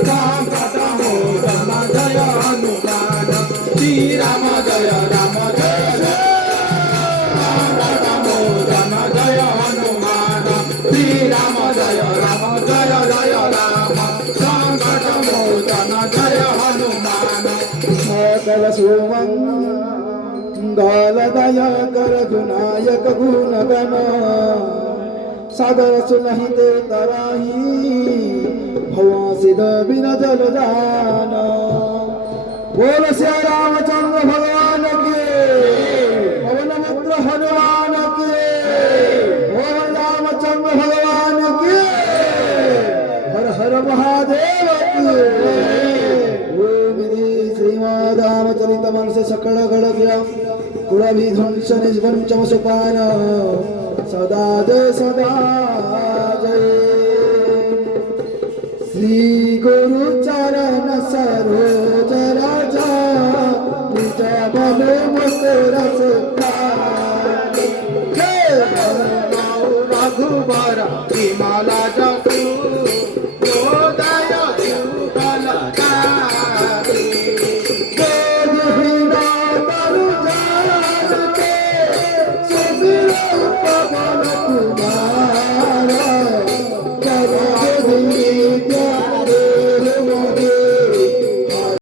संकट मोचन जय हनुमान श्रीराम जय राम जय संकट मोचन जय हनुमान श्रीराम जय राम जय जय राम संकट मोचन जय हनुमान सकल सुमंगल दया कर गुनायक गुण गण सादर सुनहि ते तराही भवा सिद बिन जल जान बोल श्री रामचंद्र भगवान के पवन पुत्र हनुमान के बोल रामचंद्र भगवान के हर हर महादेव की श्रीमद्रामचरित मनस सकल गणज्ञ कुलविध्वंस निष्पंचम सुपान सदा जय श्री गुरु चरण सरोज राजा निज बल मुकुर रघुबर विमला जसु गोदय युगल